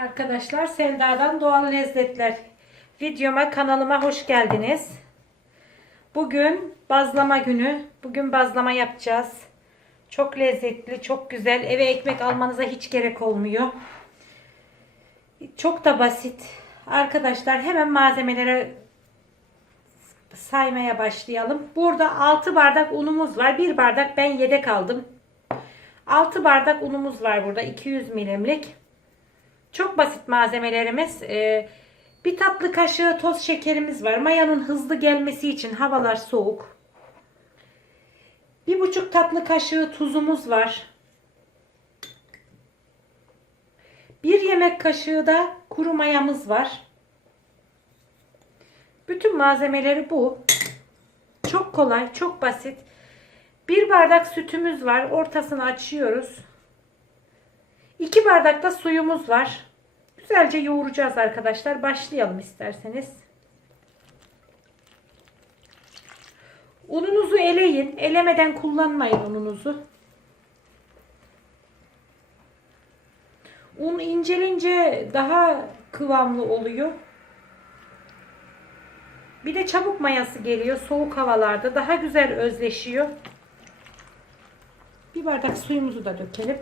Arkadaşlar Selda'dan Doğal Lezzetler videoma kanalıma hoş geldiniz. Bugün bazlama günü. Bugün bazlama yapacağız. Çok lezzetli, çok güzel. Eve ekmek almanıza hiç gerek olmuyor. Çok da basit. Arkadaşlar hemen malzemelere saymaya başlayalım. Burada 6 bardak unumuz var. 1 bardak ben yedek aldım. 6 bardak unumuz var burada. 200 milimlik. Çok basit malzemelerimiz. Ee, bir tatlı kaşığı toz şekerimiz var. Mayanın hızlı gelmesi için havalar soğuk. Bir buçuk tatlı kaşığı tuzumuz var. Bir yemek kaşığı da kuru mayamız var. Bütün malzemeleri bu. Çok kolay, çok basit. Bir bardak sütümüz var. Ortasını açıyoruz. 2 bardak da suyumuz var. Güzelce yoğuracağız arkadaşlar. Başlayalım isterseniz. Ununuzu eleyin. Elemeden kullanmayın ununuzu. Un incelince daha kıvamlı oluyor. Bir de çabuk mayası geliyor soğuk havalarda. Daha güzel özleşiyor. Bir bardak suyumuzu da dökelim.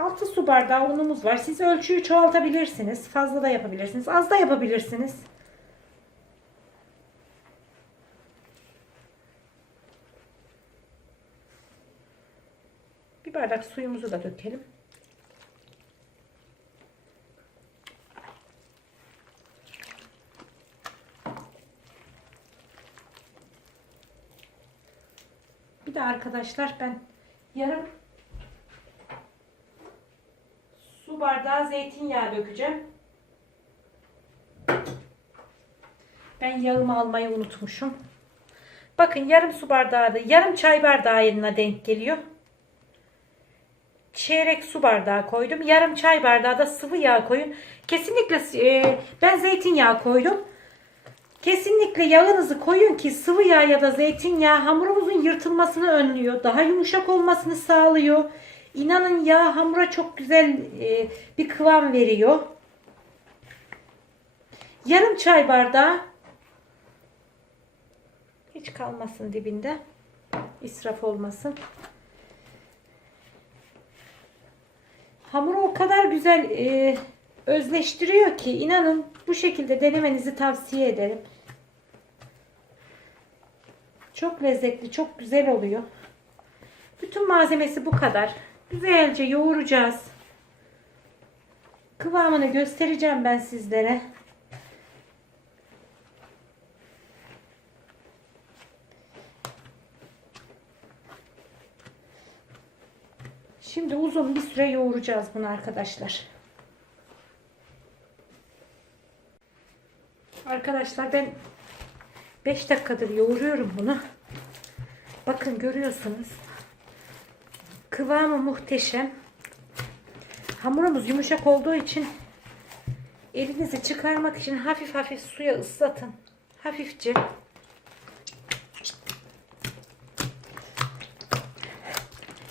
6 su bardağı unumuz var. Siz ölçüyü çoğaltabilirsiniz. Fazla da yapabilirsiniz. Az da yapabilirsiniz. Bir bardak suyumuzu da dökelim. Bir de arkadaşlar ben yarım su bardağı zeytinyağı dökeceğim. Ben yağımı almayı unutmuşum. Bakın yarım su bardağı da yarım çay bardağına denk geliyor. Çeyrek su bardağı koydum. Yarım çay bardağı da sıvı yağ koyun. Kesinlikle e, ben zeytinyağı koydum. Kesinlikle yağınızı koyun ki sıvı yağ ya da zeytinyağı hamurumuzun yırtılmasını önlüyor. Daha yumuşak olmasını sağlıyor. İnanın yağ hamura çok güzel e, bir kıvam veriyor. Yarım çay bardağı hiç kalmasın dibinde. israf olmasın. Hamuru o kadar güzel e, özleştiriyor ki inanın bu şekilde denemenizi tavsiye ederim. Çok lezzetli, çok güzel oluyor. Bütün malzemesi bu kadar. Güzelce yoğuracağız. Kıvamını göstereceğim ben sizlere. Şimdi uzun bir süre yoğuracağız bunu arkadaşlar. Arkadaşlar ben 5 dakikadır yoğuruyorum bunu. Bakın görüyorsunuz. Kıvamı muhteşem. Hamurumuz yumuşak olduğu için elinizi çıkarmak için hafif hafif suya ıslatın. Hafifçe.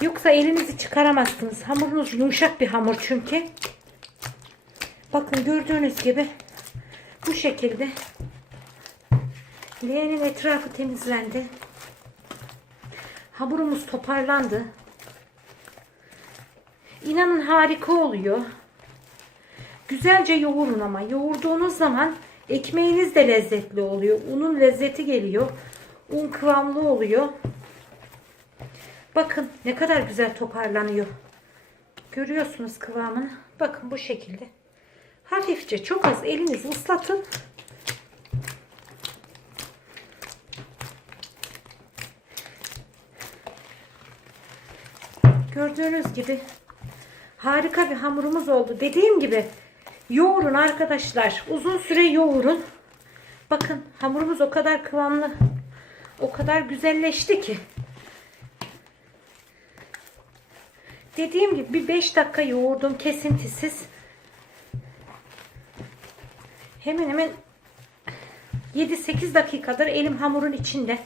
Yoksa elinizi çıkaramazsınız. Hamurunuz yumuşak bir hamur çünkü. Bakın gördüğünüz gibi bu şekilde leğenin etrafı temizlendi. Hamurumuz toparlandı. İnanın harika oluyor. Güzelce yoğurun ama yoğurduğunuz zaman ekmeğiniz de lezzetli oluyor. Unun lezzeti geliyor. Un kıvamlı oluyor. Bakın ne kadar güzel toparlanıyor. Görüyorsunuz kıvamını. Bakın bu şekilde. Hafifçe çok az elinizi ıslatın. Gördüğünüz gibi harika bir hamurumuz oldu. Dediğim gibi yoğurun arkadaşlar. Uzun süre yoğurun. Bakın hamurumuz o kadar kıvamlı. O kadar güzelleşti ki. Dediğim gibi bir 5 dakika yoğurdum kesintisiz. Hemen hemen 7-8 dakikadır elim hamurun içinde.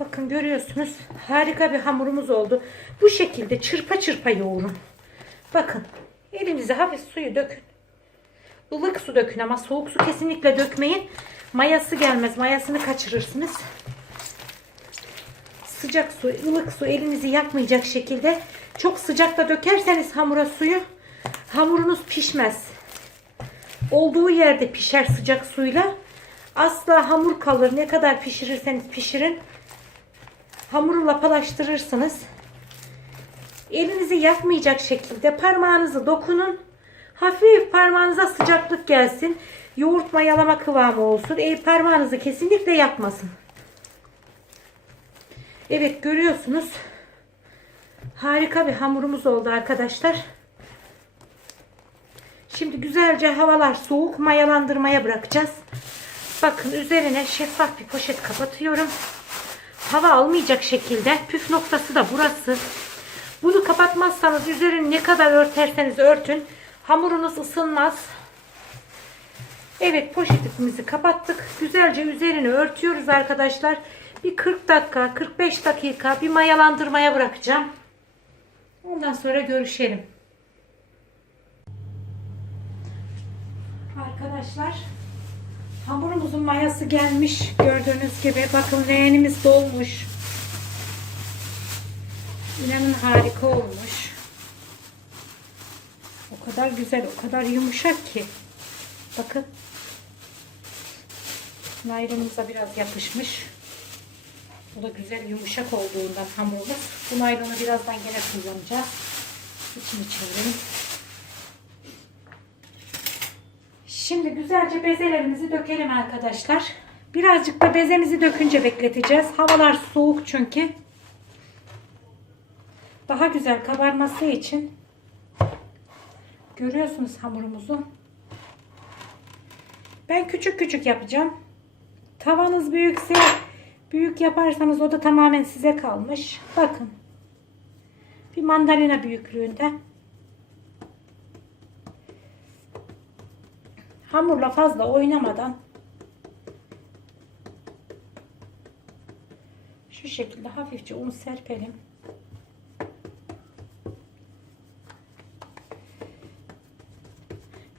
Bakın görüyorsunuz harika bir hamurumuz oldu. Bu şekilde çırpa çırpa yoğurun. Bakın elinize hafif suyu dökün. Ilık su dökün ama soğuk su kesinlikle dökmeyin. Mayası gelmez. Mayasını kaçırırsınız. Sıcak su, ılık su elinizi yakmayacak şekilde çok sıcakta dökerseniz hamura suyu hamurunuz pişmez. Olduğu yerde pişer sıcak suyla. Asla hamur kalır. Ne kadar pişirirseniz pişirin. Hamuru lapalaştırırsınız. Elinizi yakmayacak şekilde parmağınızı dokunun. Hafif parmağınıza sıcaklık gelsin. Yoğurt mayalama kıvamı olsun. El parmağınızı kesinlikle yakmasın. Evet görüyorsunuz. Harika bir hamurumuz oldu arkadaşlar. Şimdi güzelce havalar soğuk mayalandırmaya bırakacağız. Bakın üzerine şeffaf bir poşet kapatıyorum. Hava almayacak şekilde püf noktası da burası. Bunu kapatmazsanız üzerini ne kadar örterseniz örtün. Hamurunuz ısınmaz. Evet poşetimizi kapattık. Güzelce üzerini örtüyoruz arkadaşlar. Bir 40 dakika 45 dakika bir mayalandırmaya bırakacağım. Ondan sonra görüşelim. Arkadaşlar hamurumuzun mayası gelmiş. Gördüğünüz gibi bakın leğenimiz dolmuş. İnanın harika olmuş. O kadar güzel, o kadar yumuşak ki. Bakın. Naylonumuza biraz yapışmış. Bu da güzel yumuşak olduğundan hamurumuz. Bu naylonu birazdan gene kullanacağız. İçini çevirelim. Şimdi güzelce bezelerimizi dökelim arkadaşlar. Birazcık da bezemizi dökünce bekleteceğiz. Havalar soğuk çünkü. Daha güzel kabarması için görüyorsunuz hamurumuzu. Ben küçük küçük yapacağım. Tavanız büyükse büyük yaparsanız o da tamamen size kalmış. Bakın. Bir mandalina büyüklüğünde. Hamurla fazla oynamadan şu şekilde hafifçe un serpelim.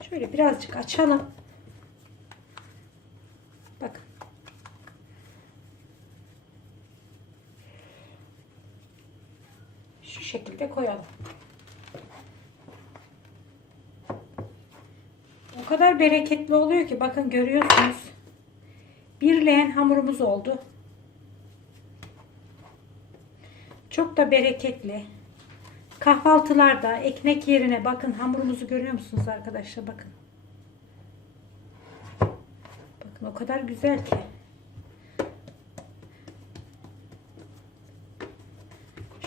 Şöyle birazcık açalım. Bakın. Şu şekilde koyalım. O bereketli oluyor ki bakın görüyorsunuz. Bir leğen hamurumuz oldu. Çok da bereketli. Kahvaltılarda ekmek yerine bakın hamurumuzu görüyor musunuz arkadaşlar bakın. Bakın o kadar güzel ki.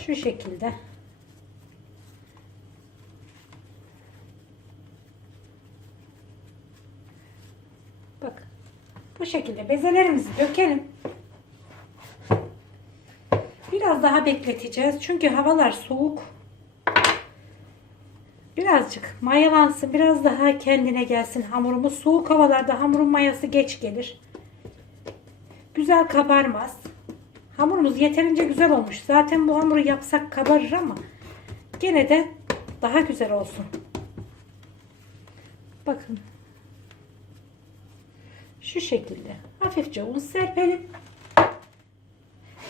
Şu şekilde. Bakın. Bu şekilde bezelerimizi dökelim. Biraz daha bekleteceğiz. Çünkü havalar soğuk. Birazcık mayalansın. Biraz daha kendine gelsin hamurumuz. Soğuk havalarda hamurun mayası geç gelir. Güzel kabarmaz. Hamurumuz yeterince güzel olmuş. Zaten bu hamuru yapsak kabarır ama gene de daha güzel olsun. Bakın. Şu şekilde. Hafifçe un serpelim.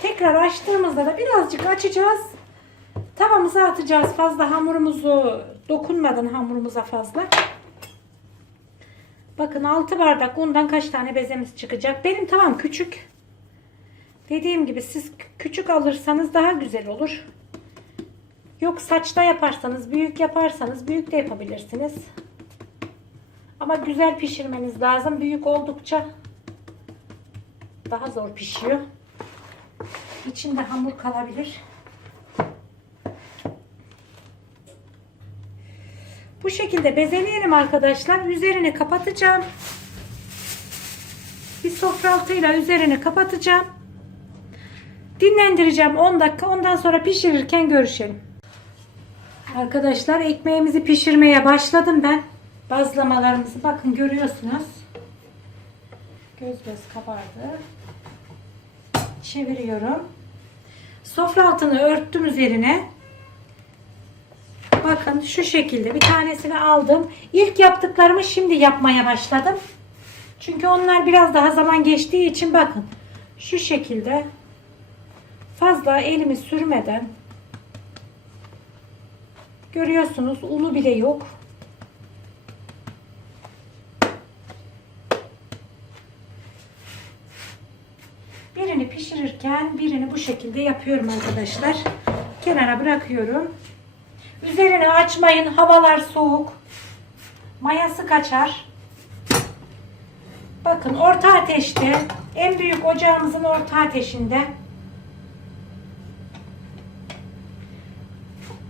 Tekrar açtığımızda da birazcık açacağız. Tavamıza atacağız. Fazla hamurumuzu dokunmadan hamurumuza fazla. Bakın 6 bardak undan kaç tane bezemiz çıkacak. Benim tavam küçük. Dediğim gibi siz küçük alırsanız daha güzel olur. Yok saçta yaparsanız, büyük yaparsanız büyük de yapabilirsiniz. Ama güzel pişirmeniz lazım. Büyük oldukça daha zor pişiyor. İçinde hamur kalabilir. Bu şekilde bezeleyelim arkadaşlar. Üzerini kapatacağım. Bir sofra altıyla üzerini kapatacağım. Dinlendireceğim 10 dakika. Ondan sonra pişirirken görüşelim. Arkadaşlar ekmeğimizi pişirmeye başladım ben. Bazlamalarımızı bakın görüyorsunuz. Göz göz kabardı. Çeviriyorum. Sofra altını örttüm üzerine. Bakın şu şekilde bir tanesini aldım. İlk yaptıklarımı şimdi yapmaya başladım. Çünkü onlar biraz daha zaman geçtiği için bakın şu şekilde fazla elimi sürmeden görüyorsunuz unu bile yok. Birini pişirirken birini bu şekilde yapıyorum arkadaşlar. Kenara bırakıyorum. Üzerini açmayın. Havalar soğuk. Mayası kaçar. Bakın orta ateşte en büyük ocağımızın orta ateşinde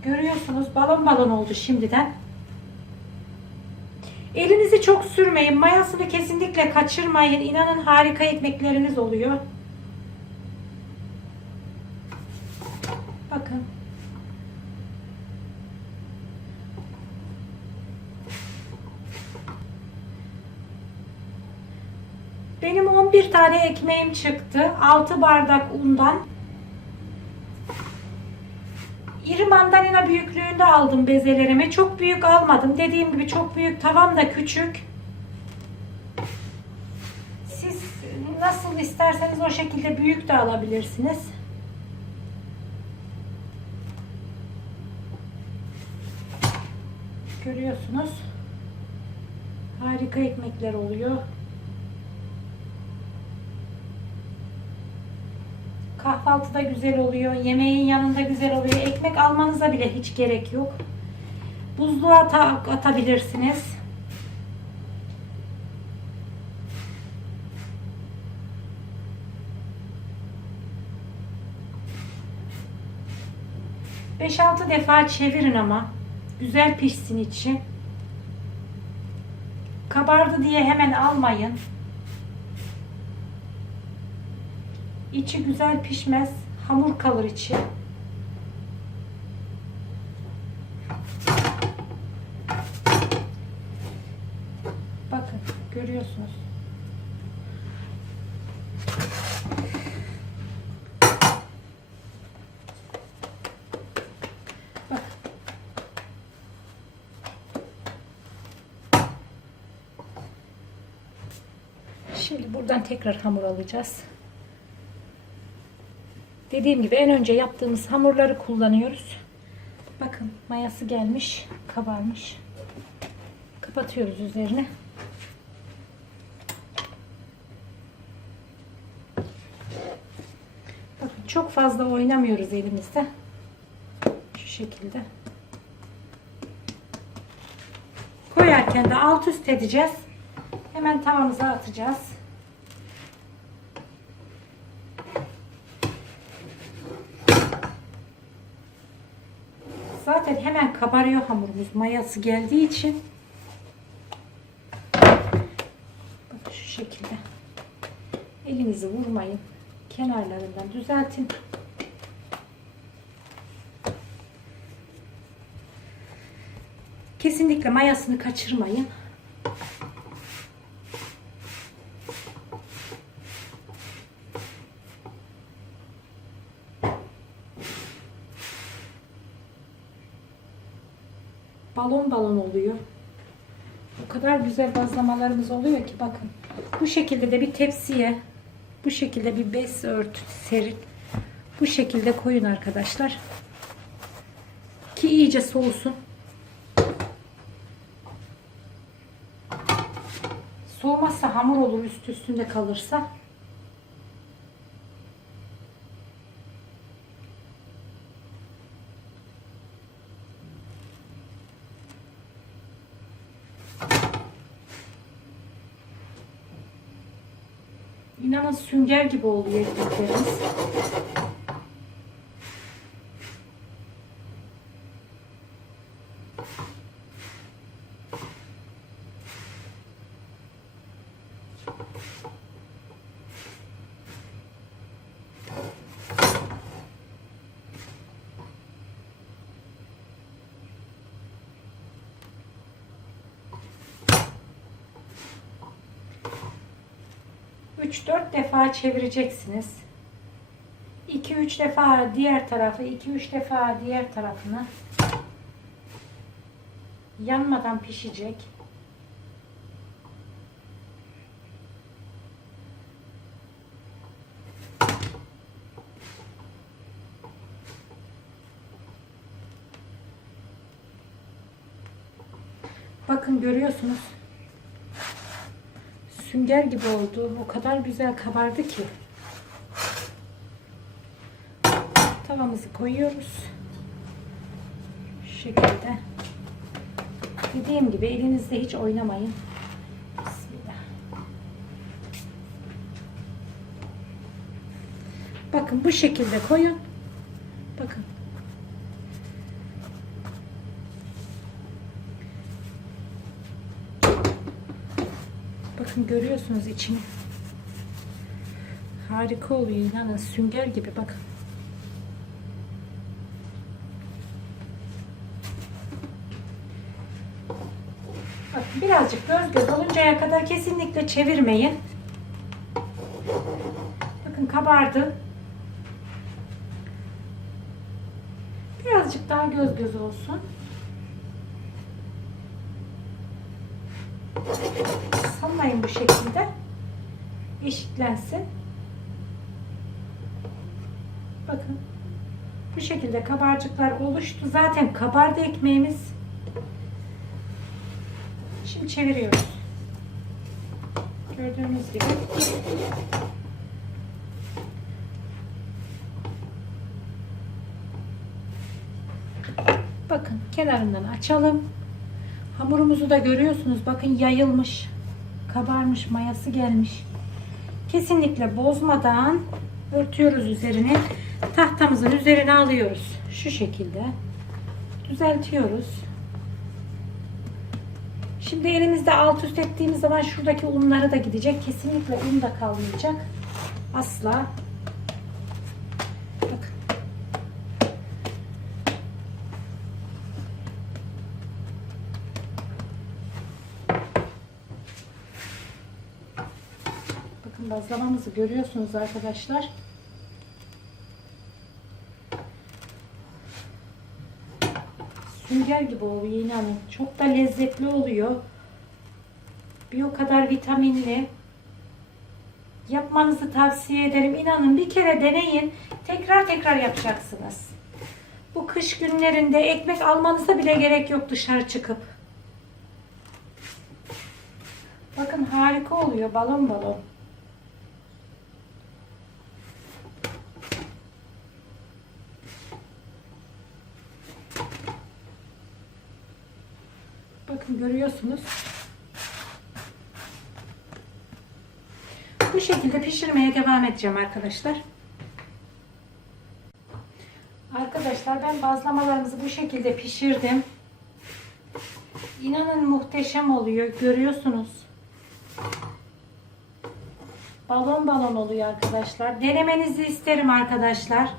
görüyorsunuz balon balon oldu şimdiden. Elinizi çok sürmeyin. Mayasını kesinlikle kaçırmayın. İnanın harika ekmekleriniz oluyor. Bakın. Benim 11 tane ekmeğim çıktı. 6 bardak undan. İri mandalina büyüklüğünde aldım bezelerimi. Çok büyük almadım. Dediğim gibi çok büyük tavam da küçük. Siz nasıl isterseniz o şekilde büyük de alabilirsiniz. Görüyorsunuz. Harika ekmekler oluyor. Kahvaltıda güzel oluyor. Yemeğin yanında güzel oluyor. Ekmek almanıza bile hiç gerek yok. Buzluğa ata- atabilirsiniz. Beş altı defa çevirin ama. Güzel pişsin içi. Kabardı diye hemen almayın. İçi güzel pişmez. Hamur kalır içi. Bakın görüyorsunuz. Bak. Şimdi buradan tekrar hamur alacağız. Dediğim gibi en önce yaptığımız hamurları kullanıyoruz. Bakın mayası gelmiş, kabarmış. Kapatıyoruz üzerine. Bakın çok fazla oynamıyoruz elimizde. Şu şekilde. Koyarken de alt üst edeceğiz. Hemen tavamıza atacağız. Zaten hemen kabarıyor hamurumuz mayası geldiği için. Bakın şu şekilde. Elinizi vurmayın. Kenarlarından düzeltin. Kesinlikle mayasını kaçırmayın. Balon oluyor. O kadar güzel bazlamalarımız oluyor ki bakın. Bu şekilde de bir tepsiye bu şekilde bir bez örtü serin. Bu şekilde koyun arkadaşlar. Ki iyice soğusun. Soğumazsa hamur olur üst üstünde kalırsa. İnanın sünger gibi oluyor ekmeklerimiz. Üç dört defa çevireceksiniz. 2-3 defa diğer tarafı, 2-3 defa diğer tarafını yanmadan pişecek. Bakın görüyorsunuz. Sünger gibi oldu. O kadar güzel kabardı ki. Tavamızı koyuyoruz. Şu şekilde. Dediğim gibi elinizde hiç oynamayın. Bakın bu şekilde koyun. Bakın. Bakın görüyorsunuz içini. Harika oluyor inanın sünger gibi bakın. Bakın birazcık göz göz oluncaya kadar kesinlikle çevirmeyin. Bakın kabardı. Birazcık daha göz göz olsun. Sallayın bu şekilde. Eşitlensin. Bakın. Bu şekilde kabarcıklar oluştu. Zaten kabardı ekmeğimiz. Şimdi çeviriyoruz. Gördüğünüz gibi. Bakın kenarından açalım. Hamurumuzu da görüyorsunuz. Bakın yayılmış. Kabarmış. Mayası gelmiş. Kesinlikle bozmadan örtüyoruz üzerine. Tahtamızın üzerine alıyoruz. Şu şekilde. Düzeltiyoruz. Şimdi elimizde alt üst ettiğimiz zaman şuradaki unları da gidecek. Kesinlikle un da kalmayacak. Asla. Bakın. Bazlamamızı görüyorsunuz arkadaşlar. Sünger gibi oluyor inanın. Çok da lezzetli oluyor. Bir o kadar vitaminli. Yapmanızı tavsiye ederim. İnanın bir kere deneyin. Tekrar tekrar yapacaksınız. Bu kış günlerinde ekmek almanıza bile gerek yok dışarı çıkıp. Bakın harika oluyor balon balon. Bakın görüyorsunuz. Bu şekilde pişirmeye devam edeceğim arkadaşlar. Arkadaşlar ben bazlamalarımızı bu şekilde pişirdim. İnanın muhteşem oluyor. Görüyorsunuz. Balon balon oluyor arkadaşlar. Denemenizi isterim arkadaşlar.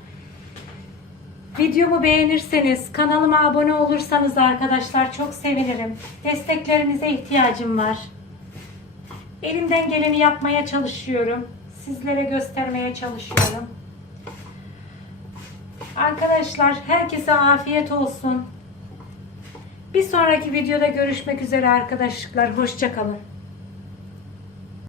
Videomu beğenirseniz, kanalıma abone olursanız arkadaşlar çok sevinirim. Desteklerinize ihtiyacım var. Elimden geleni yapmaya çalışıyorum. Sizlere göstermeye çalışıyorum. Arkadaşlar herkese afiyet olsun. Bir sonraki videoda görüşmek üzere arkadaşlar. Hoşçakalın.